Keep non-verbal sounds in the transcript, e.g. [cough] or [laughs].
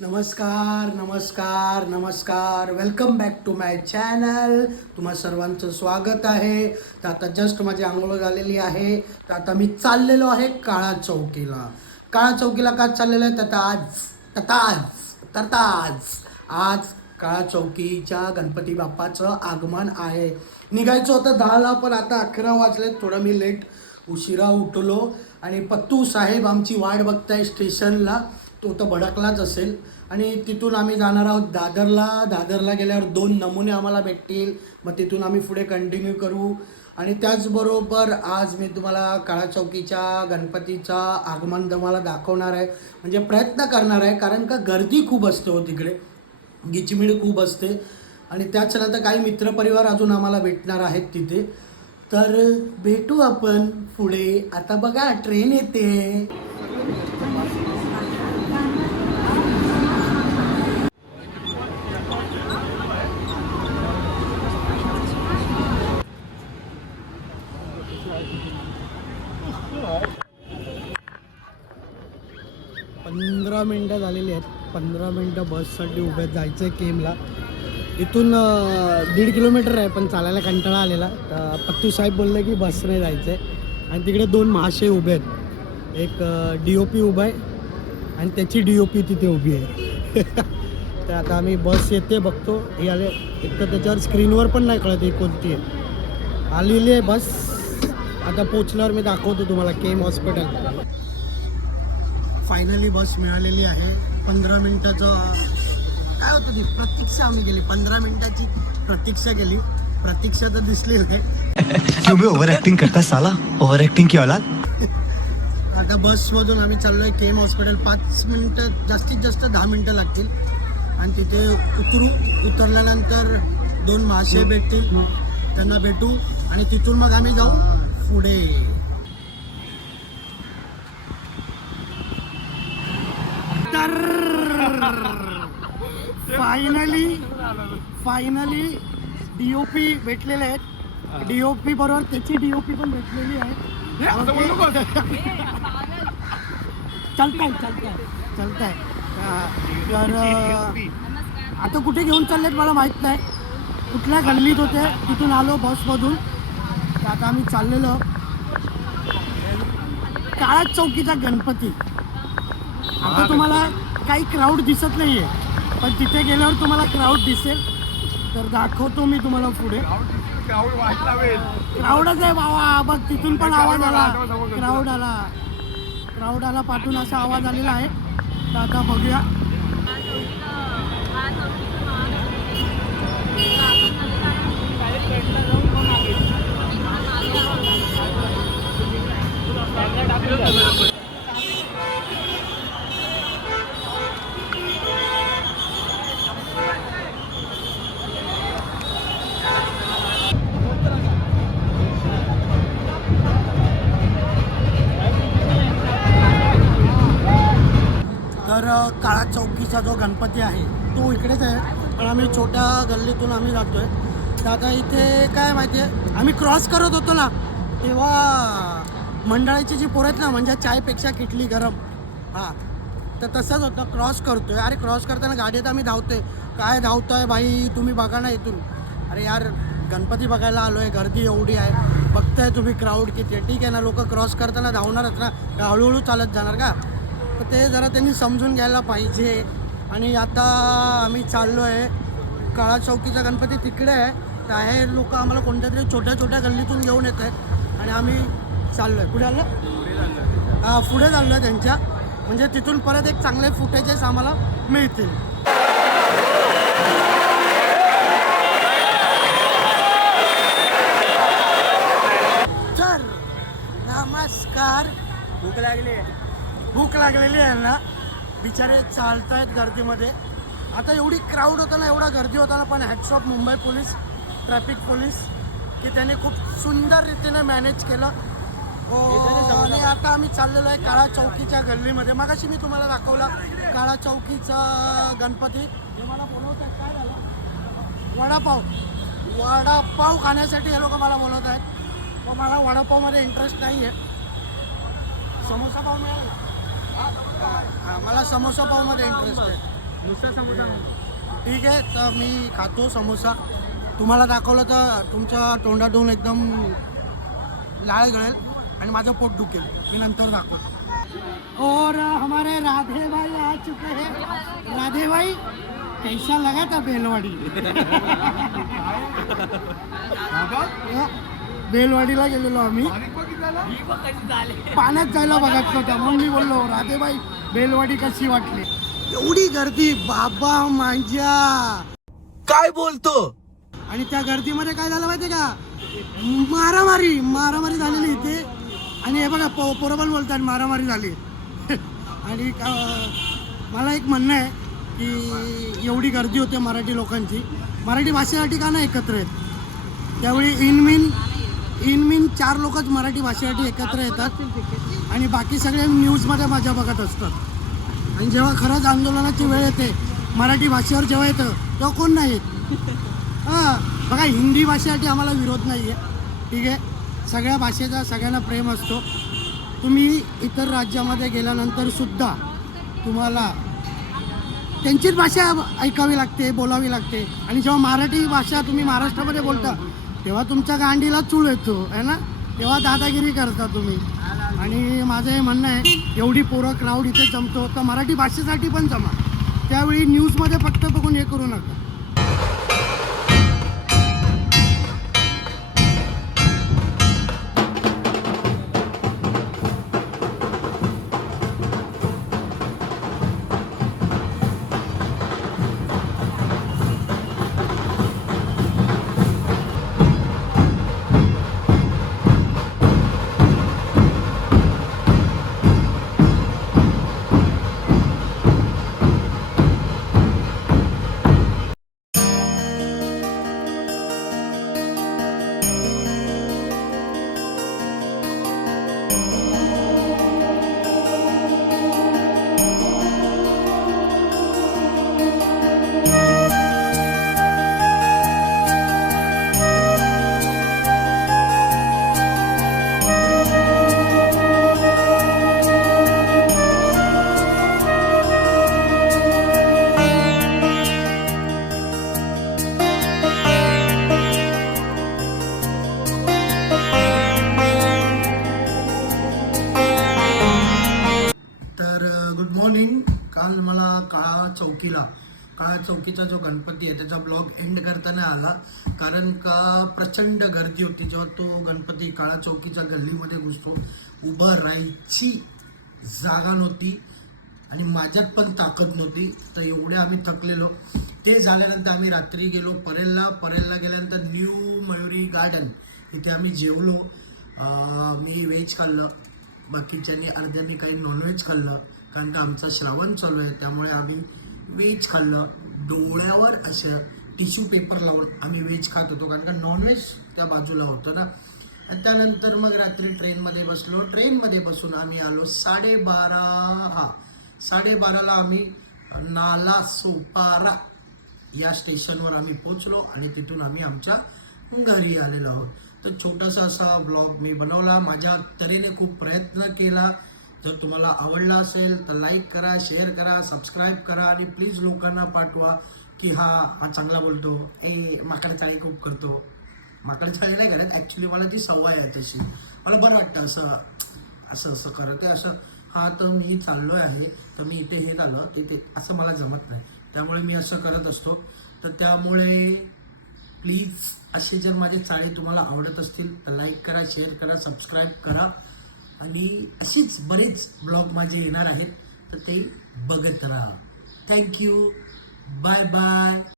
नमस्कार नमस्कार नमस्कार. Welcome back to my channel तुम्हा सर्वांचं स्वागत आहे. तर आता जस्ट माझी आंघोळ झालेली आहे. तर आता मी चाललेलो आहे काळा चौकीला. काळा चौकीला का चाललेलो आहे? तर आज तताज तताज. आज काळा चौकीच्या गणपती बाप्पाचं आगमन आहे. निघायचं होतं दहाला पण आता अकरा वाजले. थोडं मी लेट उशिरा उठलो. आणि पत्तू साहेब आमची वाट बघताय स्टेशनला तो तर भडकलाच असेल. आणि तिथून आम्ही जाणार आहोत दादरला. दादरला गेल्यावर दोन नमुने आम्हाला भेटतील. मग तिथून आम्ही पुढे कंटिन्यू करू. आणि त्याचबरोबर आज मी तुम्हाला काळा चौकीच्या गणपतीचा आगमन तुम्हाला दाखवणार आहे. म्हणजे प्रयत्न करणार आहे कारण का गर्दी खूप असते हो तिकडे. गिचमिड खूप असते. आणि त्याच्यानंतर काही मित्रपरिवार अजून आम्हाला भेटणार आहेत तिथे. तर भेटू आपण पुढे. आता बघा ट्रेन येते. पंधरा मिनटं झालेली आहेत. पंधरा मिनटं बससाठी उभे जायचं आहे केमला. इथून दीड किलोमीटर आहे पण चालायला कंटाळा आलेला. तर पत्तू साहेब बोलले की बसने जायचं आहे आणि तिकडे दोन महाशय उभे आहेत. एक डी ओ पी उभा आहे आणि त्याची डी ओ पी तिथे उभी आहे. [laughs] तर आता आम्ही बस येते बघतो. हे आले. एक तर त्याच्यावर स्क्रीनवर पण नाही कळत ही कोणती आहे. आलेली आहे बस. आता पोचल्यावर मी दाखवतो तुम्हाला केम हॉस्पिटल फायनली बस मिळालेली आहे. पंधरा मिनिटाचं काय होतं ती? प्रतीक्षा आम्ही केली. पंधरा मिनिटाची प्रतीक्षा केली. प्रतीक्षा तर दिसली नाही. ओवर एक्टिंग करता साला? ओवर एक्टिंग की औलाद आता बसमधून आम्ही चाललोय केम हॉस्पिटल पाच मिनटं जास्तीत जास्त दहा मिनटं लागतील. आणि तिथे उतरू. उतरल्यानंतर दोन महाशय भेटतील. त्यांना भेटू. आणि तिथून मग आम्ही जाऊ. पुढे. फायनली फायनली डीओपी भेटलेले आहेत. डीओपी बरोबर त्याची डीओपी पण भेटलेली आहे. चालताय चालताय चालताय. तर आता कुठे घेऊन चाललेत मला माहीत नाही. कुठल्या गल्लीत होते तिथून आलो बसमधून. तर आता आम्ही चाललेलो काळा चौकीचा गणपती. आता तुम्हाला काही क्राऊड दिसत नाहीये. पण तिथे गेल्यावर तुम्हाला क्राऊड दिसेल. तर दाखवतो मी तुम्हाला पुढे. क्राऊडच आहे बाबा. बघ तिथून पण आवाज आला. क्राऊड आला क्राऊड आला. पाठून असा आवाज आलेला आहे. तर आता बघूया. तर काळा चौकीचा जो गणपती आहे तो इकडेच आहे. पण आम्ही छोट्या गल्लीतून आम्ही जातोय. तर आता इथे काय माहिती आहे? आम्ही क्रॉस करत होतो ना. तेव्हा मंडळाची जी पोरत आहेत ना म्हणजे चायपेक्षा किटली गरम. हां. तर तसंच होतं क्रॉस करतोय. अरे क्रॉस करताना गाडीत आम्ही धावतोय. काय धावतोय बाई तुम्ही बघा ना इथून. अरे यार गणपती बघायला आलो आहे गर्दी एवढी आहे. बघताय तुम्ही क्राऊड किती आहे. ठीक आहे ना लोक क्रॉस करताना धावणारच ना. का हळूहळू चालत जाणार का? तर ते जरा त्यांनी समजून घ्यायला पाहिजे. आणि आता आम्ही चाललो आहे काळा चौकीचा गणपती तिकडे आहे. तर हे लोक आम्हाला कोणत्या तरी छोट्या छोट्या गल्लीतून घेऊन येत आहेत आणि आम्ही चाललो आहे पुढे आलं? हां पुढे चाललो आहे त्यांच्या. म्हणजे तिथून परत एक चांगले फुटेजेस आम्हाला मिळतील. तर नमस्कार. भूक लागली. भूक लागलेली आहे ना. बिचारे चालतायत गर्दीमध्ये. आता एवढी क्राऊड होताना एवढा गर्दी होताना पण hats off Mumbai police traffic police की त्यांनी खूप सुंदर रीतीने मॅनेज केलं. आणि आता आम्ही चाललेलो आहे काळा चौकीच्या गल्लीमध्ये. मगाशी मी तुम्हाला दाखवला काळा चौकीचा गणपती. हे मला बोलवत काय झालं? वडापाव. वडापाव खाण्यासाठी हे लोक मला बोलवत आहेत. पण मला वडापावमध्ये इंटरेस्ट नाही आहे समोसा पाव मिळाला? हा, मला समोसा पावमध्ये इंटरेस्ट आहे. नुसता समोसा ठीक आहे तर मी खातो समोसा. तुम्हाला दाखवलं तर तुमच्या तोंडातून एकदम लाळ गळेल. आणि माझं पोट दुखेल. मी नंतर दाखवतो. और हमारे राधे भाई आ चुके हैं। राधे भाई कैसा लगा था बेलवाडी? बेलवाडीला गेलेलो आम्ही. पाण्यात जायला बघत नव्हत्या म्हणून मी बोललो राधेबाई बेलवाडी कशी वाटली? एवढी गर्दी बाबा माझ्या. काय बोलतो? आणि त्या गर्दीमध्ये काय झालं माहितीये का? मारामारी. मारामारी झालेली इथे. आणि हे बघा पो पोरबल बोलतात मारामारी झाली. [laughs] आणि का- मला एक म्हणणं आहे की एवढी गर्दी होते मराठी लोकांची. मराठी भाषेसाठी का नाही एकत्र येत? त्यावेळी इनमिन इनमिन चार लोकच मराठी भाषेसाठी एकत्र येतात. आणि बाकी सगळे न्यूजमध्ये माझ्या बघत असतात. आणि जेव्हा खरंच आंदोलनाची वेळ येते मराठी भाषेवर जेव्हा येतं तेव्हा कोण नाही येत? [laughs] हां बघा हिंदी भाषेसाठी आम्हाला विरोध नाही आहे ठीक आहे? सगळ्या भाषेचा सगळ्यांना प्रेम असतो. तुम्ही इतर राज्यामध्ये गेल्यानंतर सुद्धा तुम्हाला त्यांचीच भाषा ऐकावी लागते बोलावी लागते. आणि जेव्हा मराठी भाषा तुम्ही महाराष्ट्रामध्ये बोलता तेव्हा तुमच्या गांडीला चूळ येतो आहे ना? तेव्हा दादागिरी करता तुम्ही. आणि माझं हे म्हणणं आहे एवढी पोरं क्राऊड इथे जमतो तर मराठी भाषेसाठी पण जमा. त्यावेळी न्यूजमध्ये फक्त बघून हे करू नका. चौकीला. काळा चौकीचा जो गणपती आहे त्याचा ब्लॉग एंड करताना आला. कारण का प्रचंड गर्दी होती जेव्हा तो गणपती काळा चौकीच्या गल्लीमध्ये घुसतो. उभं राहायची जागा नव्हती आणि माझ्यात पण ताकद नव्हती. तर एवढे आम्ही थकलेलो. ते झाल्यानंतर आम्ही रात्री गेलो परेलला परेलला गेल्यानंतर न्यू मयुरी गार्डन. इथे आम्ही जेवलो. मी व्हेज खाल्लं. बाकीच्यांनी अर्ध्यांनी काही नॉनव्हेज खाल्लं. कारण का आमचं श्रावण चालू आहे. त्यामुळे आम्ही व्हेज खाल्लं डोळ्यावर असं टिश्यू पेपर लावून आम्ही व्हेज खात होतो. कारण का नॉनव्हेज त्या बाजूला होतं ना. आणि त्यानंतर मग रात्री ट्रेनमध्ये बसलो. ट्रेनमध्ये बसून आम्ही आलो साडेबारा हा साडेबाराला आम्ही नाला सोपारा या स्टेशनवर आम्ही पोचलो आणि तिथून आम्ही आमच्या घरी आलेलो आहोत. तर छोटासा असा ब्लॉग मी बनवला. माझ्या तऱ्हेने खूप प्रयत्न केला. जर तुम्हाला आवडला असेल तर लाईक करा शेअर करा सबस्क्राईब करा आणि प्लीज लोकांना पाठवा की हा हा चांगला बोलतो. ए माकडे चाळी खूप करतो. माकडे चाळी नाही करत. ॲक्च्युली मला ती सवय आहे तशी. मला बरं वाटतं असं असं असं करत आहे. असं हा तर मी चाललो आहे. तर मी इथे हे झालं तिथे असं मला जमत नाही. त्यामुळे मी असं करत असतो. तर त्यामुळे प्लीज असे जर माझे चाळे तुम्हाला आवडत असतील तर लाईक करा शेअर करा सबस्क्राईब करा. आणि अशीच बरेच ब्लॉग माझे येणार आहेत तर ते बघत राहा. Thank you bye bye